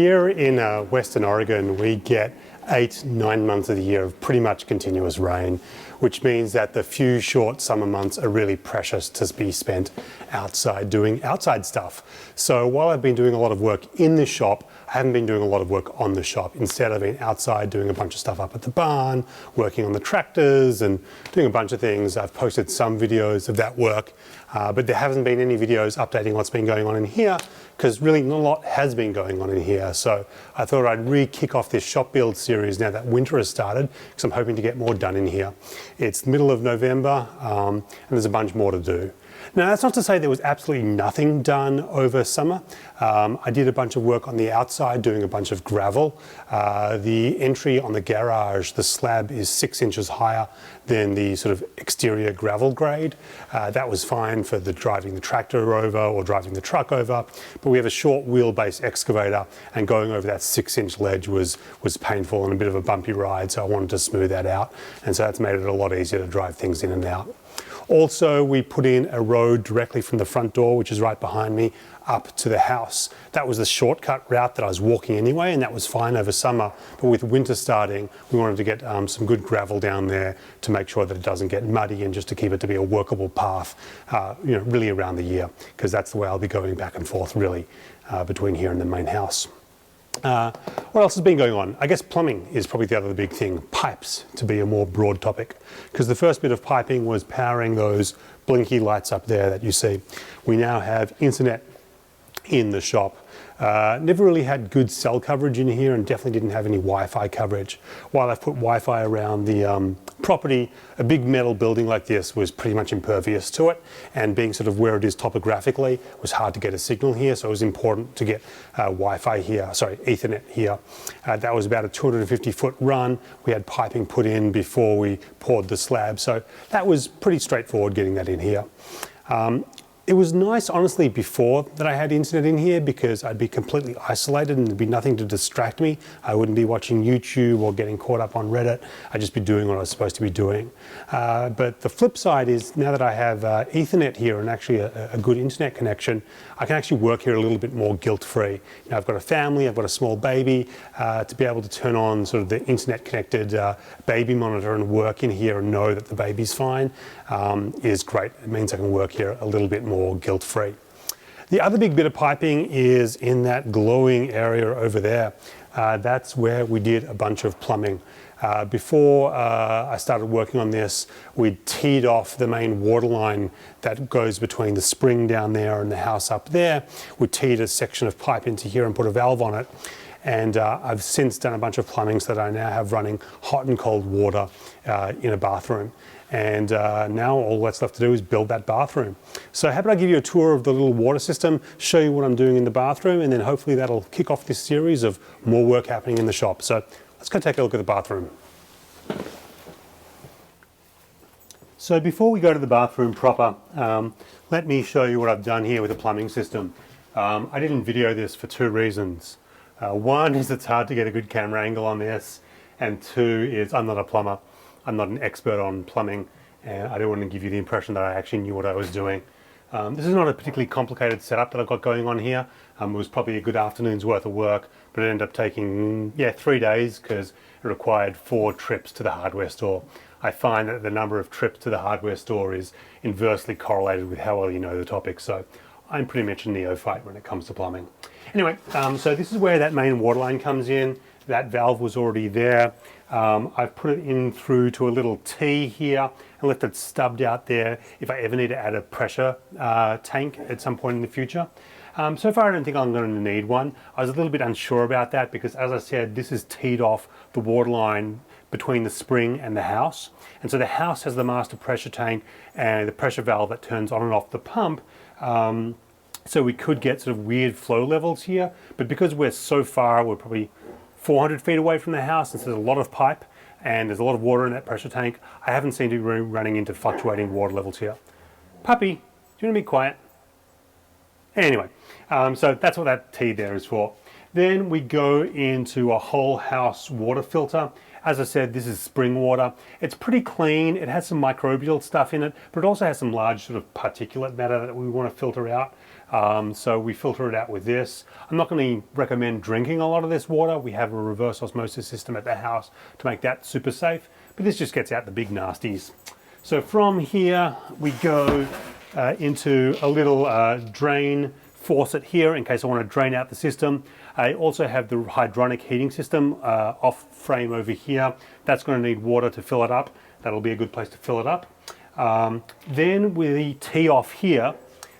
Here in Western Oregon, we get 8-9 months of the year of pretty much continuous rain, which means that the few short summer months are really precious to be spent outside doing outside stuff. So while I've been doing a lot of work in the shop, I haven't been doing a lot of work on the shop. Instead, I've been outside doing a bunch of stuff up at the barn, working on the tractors and doing a bunch of things. I've posted some videos of that work, but there hasn't been any videos updating what's been going on in here, because really not a lot has been going on in here. So I thought I'd re-kick off this shop build series now that winter has started, because I'm hoping to get more done in here. It's the middle of November, and there's a bunch more to do. Now, that's not to say there was absolutely nothing done over summer. I did a bunch of work on the outside, doing a bunch of gravel. The entry on the garage, the slab is 6 inches higher than the sort of exterior gravel grade. That was fine for driving the tractor over or driving the truck over, but we have a short wheelbase excavator, and going over that 6-inch ledge was painful and a bit of a bumpy ride, so I wanted to smooth that out, and so that's made it a lot easier to drive things in and out. Also, we put in a road directly from the front door, which is right behind me, up to the house. That was the shortcut route that I was walking anyway, and that was fine over summer. But with winter starting, we wanted to get some good gravel down there to make sure that it doesn't get muddy, and just to keep it to be a workable path, really around the year, because that's the way I'll be going back and forth really between here and the main house. What else has been going on? I guess plumbing is probably the other big thing. Pipes, to be a more broad topic, because the first bit of piping was powering those blinky lights up there that you see. We now have internet in the shop. Never really had good cell coverage in here, and definitely didn't have any Wi-Fi coverage. While I've put Wi-Fi around the property, a big metal building like this was pretty much impervious to it, and being sort of where it is topographically, it was hard to get a signal here, so it was important to get Wi-Fi here, sorry, Ethernet here. That was about a 250-foot run. We had piping put in before we poured the slab, so that was pretty straightforward getting that in here. It was nice, honestly, before that I had internet in here, because I'd be completely isolated and there'd be nothing to distract me. I wouldn't be watching YouTube or getting caught up on Reddit. I'd just be doing what I was supposed to be doing. But the flip side is, now that I have Ethernet here and actually a good internet connection, I can actually work here a little bit more guilt-free. I've got a family, I've got a small baby. To be able to turn on sort of the internet-connected baby monitor and work in here and know that the baby's fine is great. It means I can work here a little bit more guilt-free. The other big bit of piping is in that glowing area over there. That's where we did a bunch of plumbing. Before I started working on this, we teed off the main water line that goes between the spring down there and the house up there. We teed a section of pipe into here and put a valve on it. And I've since done a bunch of plumbing so that I now have running hot and cold water in a bathroom. And now all that's left to do is build that bathroom. So how about I give you a tour of the little water system, show you what I'm doing in the bathroom, and then hopefully that'll kick off this series of more work happening in the shop. So let's go take a look at the bathroom. So before we go to the bathroom proper, let me show you what I've done here with the plumbing system. I didn't video this for two reasons. One is it's hard to get a good camera angle on this, and two is I'm not a plumber. I'm not an expert on plumbing, and I don't want to give you the impression that I actually knew what I was doing. This is not a particularly complicated setup that I've got going on here. It was probably a good afternoon's worth of work, but it ended up taking 3 days because it required 4 trips to the hardware store. I find that the number of trips to the hardware store is inversely correlated with how well you know the topic, so I'm pretty much a neophyte when it comes to plumbing. Anyway, so this is where that main water line comes in. That valve was already there. I've put it in through to a little T here and left it stubbed out there if I ever need to add a pressure tank at some point in the future. So far I don't think I'm going to need one. I was a little bit unsure about that because, as I said, this is teed off the water line between the spring and the house. And so the house has the master pressure tank and the pressure valve that turns on and off the pump. So we could get sort of weird flow levels here, but because we're so far, we're probably 400 feet away from the house, and so there's a lot of pipe and there's a lot of water in that pressure tank, I haven't seemed to be running into fluctuating water levels here. Puppy, do you want to be quiet? Anyway, so that's what that T there is for. Then we go into a whole house water filter, As I said, this is spring water. It's pretty clean. It has some microbial stuff in it, but it also has some large sort of particulate matter that we want to filter out. So we filter it out with this. I'm not going to recommend drinking a lot of this water. We have a reverse osmosis system at the house to make that super safe, but this just gets out the big nasties. So from here we go into a little drain faucet here in case I want to drain out the system. I also have the hydronic heating system off frame over here. That's going to need water to fill it up. That'll be a good place to fill it up. Then with the T off here,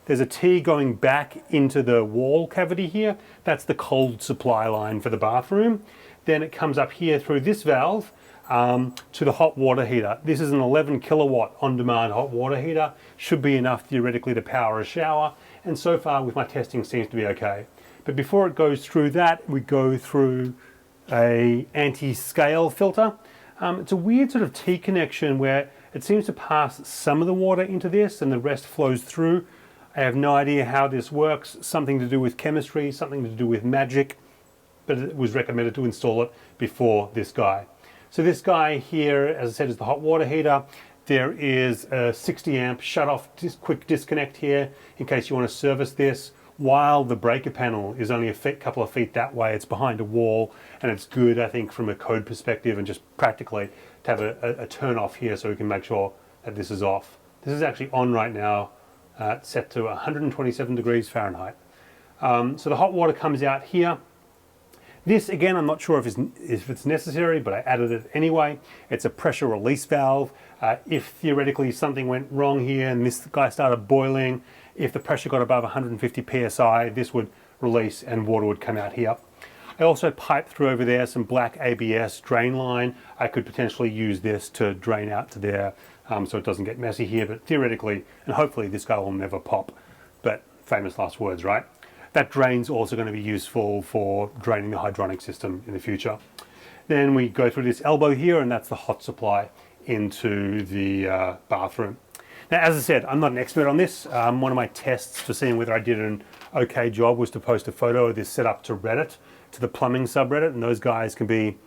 there's a T going back into the wall cavity here. That's the cold supply line for the bathroom. Then it comes up here through this valve to the hot water heater. This is an 11 kilowatt on-demand hot water heater. Should be enough theoretically to power a shower, and so far with my testing seems to be okay. But before it goes through that, we go through a anti-scale filter. It's a weird sort of T connection where it seems to pass some of the water into this and the rest flows through. I have no idea how this works. Something to do with chemistry, something to do with magic, but it was recommended to install it before this guy. So this guy here, as I said, is the hot water heater. There is a 60 amp shut-off quick disconnect here in case you want to service this, while the breaker panel is only a couple of feet that way. It's behind a wall, and it's good, I think, from a code perspective and just practically to have a turn off here so we can make sure that this is off. This is actually on right now, set to 127 degrees Fahrenheit. So the hot water comes out here. This, again, I'm not sure if it's necessary, but I added it anyway. It's a pressure release valve. If theoretically something went wrong here and this guy started boiling, if the pressure got above 150 psi, this would release and water would come out here. I also piped through over there some black ABS drain line. I could potentially use this to drain out to there so it doesn't get messy here, but theoretically, and hopefully this guy will never pop, but famous last words, right? That drain's also going to be useful for draining the hydronic system in the future. Then we go through this elbow here, and that's the hot supply into the bathroom. Now, as I said, I'm not an expert on this. One of my tests for seeing whether I did an okay job was to post a photo of this set up to Reddit, to the plumbing subreddit, and those guys can be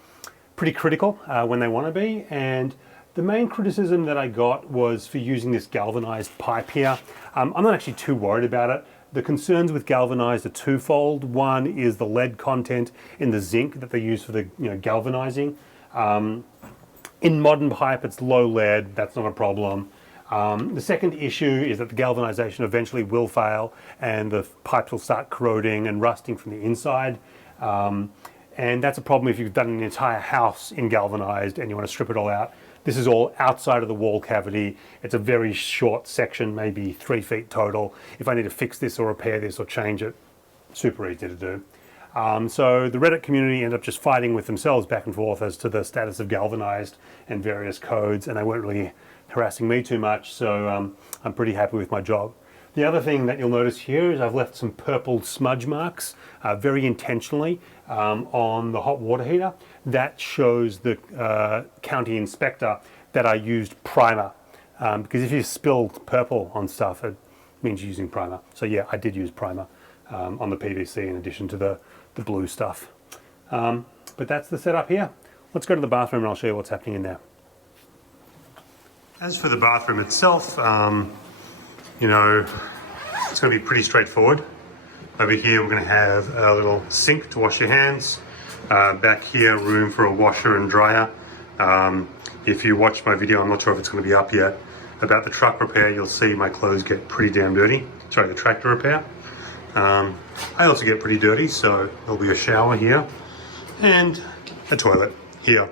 pretty critical when they want to be. And the main criticism that I got was for using this galvanized pipe here. I'm not actually too worried about it. The concerns with galvanized are twofold. One is the lead content in the zinc that they use for the galvanizing. In modern pipe, it's low lead. That's not a problem. The second issue is that the galvanization eventually will fail and the pipes will start corroding and rusting from the inside. And that's a problem if you've done an entire house in galvanized and you want to strip it all out. This is all outside of the wall cavity. It's a very short section, maybe 3 feet total. If I need to fix this or repair this or change it, super easy to do. So the Reddit community ended up just fighting with themselves back and forth as to the status of galvanized and various codes, and they weren't really harassing me too much, so I'm pretty happy with my job. The other thing that you'll notice here is I've left some purple smudge marks very intentionally on the hot water heater. That shows the county inspector that I used primer, because if you spill purple on stuff, it means you're using primer. So yeah, I did use primer on the PVC in addition to the blue stuff. But that's the setup here. Let's go to the bathroom and I'll show you what's happening in there. As for the bathroom itself, you know, it's going to be pretty straightforward. Over here we're going to have a little sink to wash your hands. Back here, room for a washer and dryer. If you watch my video, I'm not sure if it's going to be up yet, about the truck repair, you'll see my clothes get pretty damn dirty. Sorry, the tractor repair. I also get pretty dirty, so there'll be a shower here and a toilet here.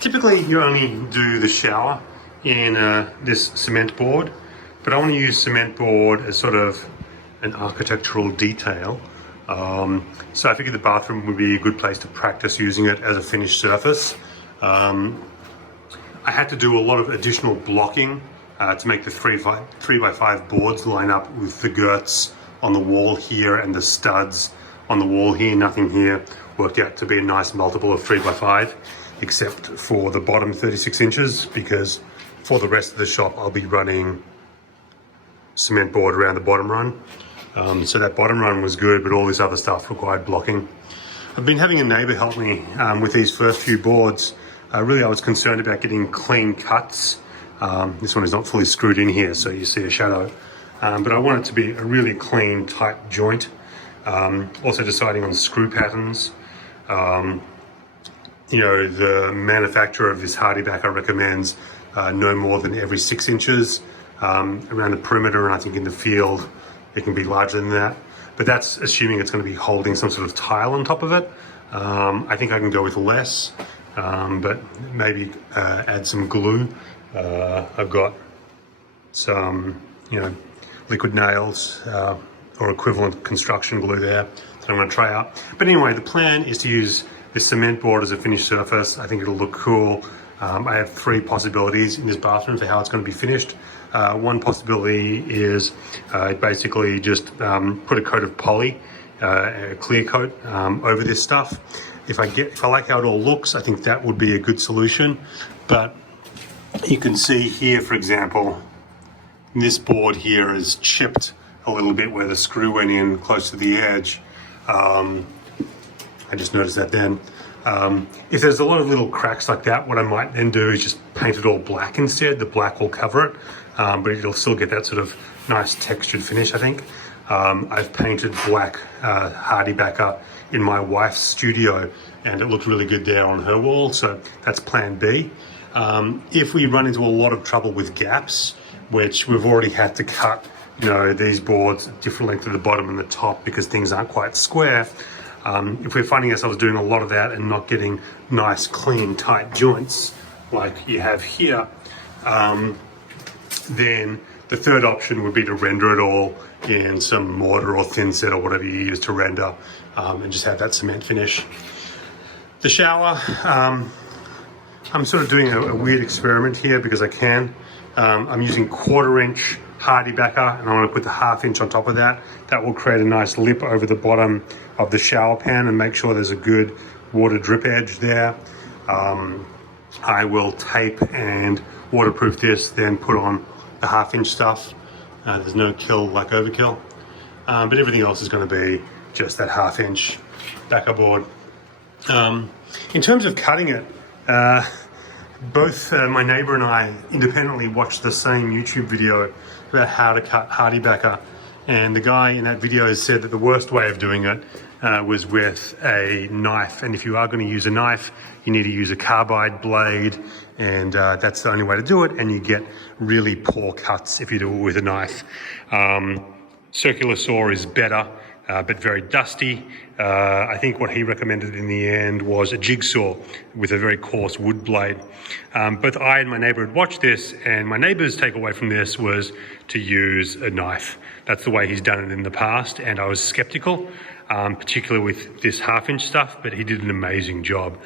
Typically you only do the shower in this cement board, but I want to use cement board as sort of an architectural detail. So I figured the bathroom would be a good place to practice using it as a finished surface. I had to do a lot of additional blocking to make the 3x5 boards line up with the girts on the wall here and the studs on the wall here. Nothing here worked out to be a nice multiple of 3x5, except for the bottom 36 inches, because for the rest of the shop I'll be running cement board around the bottom run. So that bottom run was good, but all this other stuff required blocking. I've been having a neighbour help me with these first few boards. Really, I was concerned about getting clean cuts. This one is not fully screwed in here, so you see a shadow. But I want it to be a really clean, tight joint. Also deciding on screw patterns. You know, the manufacturer of this HardieBacker recommends no more than every 6 inches around the perimeter, and I think in the field it can be larger than that. But that's assuming it's going to be holding some sort of tile on top of it. I think I can go with less, but maybe add some glue. I've got some, you know, liquid nails or equivalent construction glue there that I'm going to try out. But anyway, the plan is to use this cement board as a finished surface. I think it'll look cool. I have 3 possibilities in this bathroom for how it's going to be finished. One possibility is basically just put a coat of poly, a clear coat over this stuff. If I like how it all looks, I think that would be a good solution. But you can see here, for example, this board here is chipped a little bit where the screw went in close to the edge. I just noticed that then. If there's a lot of little cracks like that, what I might then do is just paint it all black instead. The black will cover it, but it'll still get that sort of nice textured finish, I think. I've painted black HardieBacker in my wife's studio, and it looked really good there on her wall, so that's plan B. If we run into a lot of trouble with gaps, which we've already had to cut, you know, these boards different length at the bottom and the top because things aren't quite square. If we're finding ourselves doing a lot of that and not getting nice, clean, tight joints like you have here, then the third option would be to render it all in some mortar or thin set or whatever you use to render, and just have that cement finish. The shower, I'm sort of doing a weird experiment here because I can. I'm using 1/4 inch HardieBacker, and I want to put the 1/2 inch on top of that. That will create a nice lip over the bottom of the shower pan and make sure there's a good water drip edge there. I will tape and waterproof this, then put on the 1/2 inch stuff. There's no kill like overkill, but everything else is going to be just that 1/2 inch backer board. In terms of cutting it, both my neighbor and I independently watched the same YouTube video about how to cut HardieBacker, and the guy in that video said that the worst way of doing it was with a knife, and if you are going to use a knife, you need to use a carbide blade, and that's the only way to do it, and you get really poor cuts if you do it with a knife. Circular saw is better, but very dusty. I think what he recommended in the end was a jigsaw with a very coarse wood blade. Both I and my neighbor had watched this, and my neighbor's takeaway from this was to use a knife. That's the way he's done it in the past, and I was skeptical, particularly with this 1/2 inch stuff, but he did an amazing job.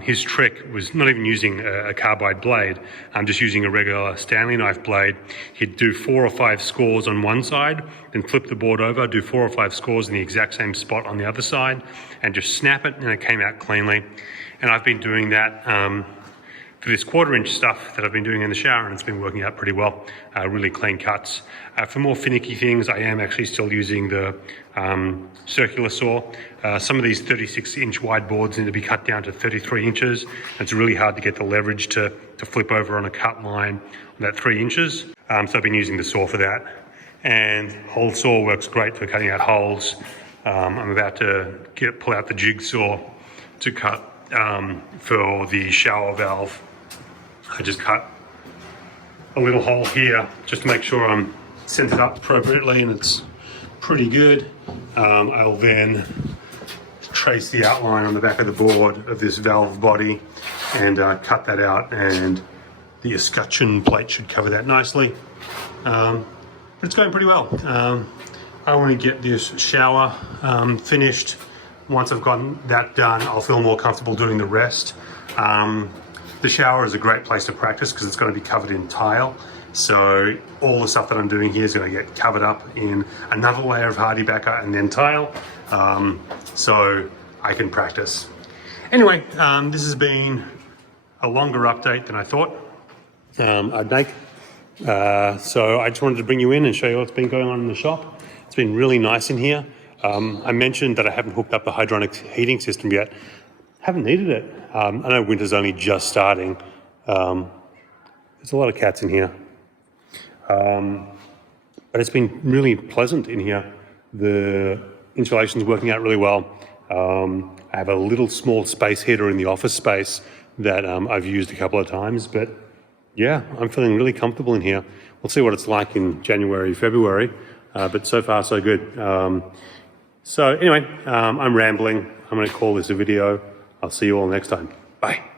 His trick was not even using a carbide blade, just using a regular Stanley knife blade. He'd do 4 or 5 scores on one side, then flip the board over, do 4 or 5 scores in the exact same spot on the other side, and just snap it, and it came out cleanly. And I've been doing that for this 1/4 inch stuff that I've been doing in the shower, and it's been working out pretty well. Really clean cuts. For more finicky things, I am actually still using the circular saw. Some of these 36 inch wide boards need to be cut down to 33 inches. It's really hard to get the leverage to flip over on a cut line on that 3 inches. So I've been using the saw for that. And hole saw works great for cutting out holes. I'm about to pull out the jigsaw to cut for the shower valve. I just cut a little hole here just to make sure I'm centered up appropriately, and it's pretty good. I'll then trace the outline on the back of the board of this valve body and cut that out, and the escutcheon plate should cover that nicely. But it's going pretty well. I want to get this shower finished. Once I've gotten that done, I'll feel more comfortable doing the rest. The shower is a great place to practice because it's going to be covered in tile. So all the stuff that I'm doing here is going to get covered up in another layer of HardieBacker and then tile, so I can practice. Anyway, this has been a longer update than I thought I'd make. So I just wanted to bring you in and show you what's been going on in the shop. It's been really nice in here. I mentioned that I haven't hooked up the hydronic heating system yet. Haven't needed it. I know winter's only just starting. There's a lot of cats in here. But it's been really pleasant in here. The insulation's working out really well. I have a little small space heater in the office space that I've used a couple of times, but yeah, I'm feeling really comfortable in here. We'll see what it's like in January, February, but so far so good. So anyway, I'm rambling. I'm going to call this a video. I'll see you all next time. Bye.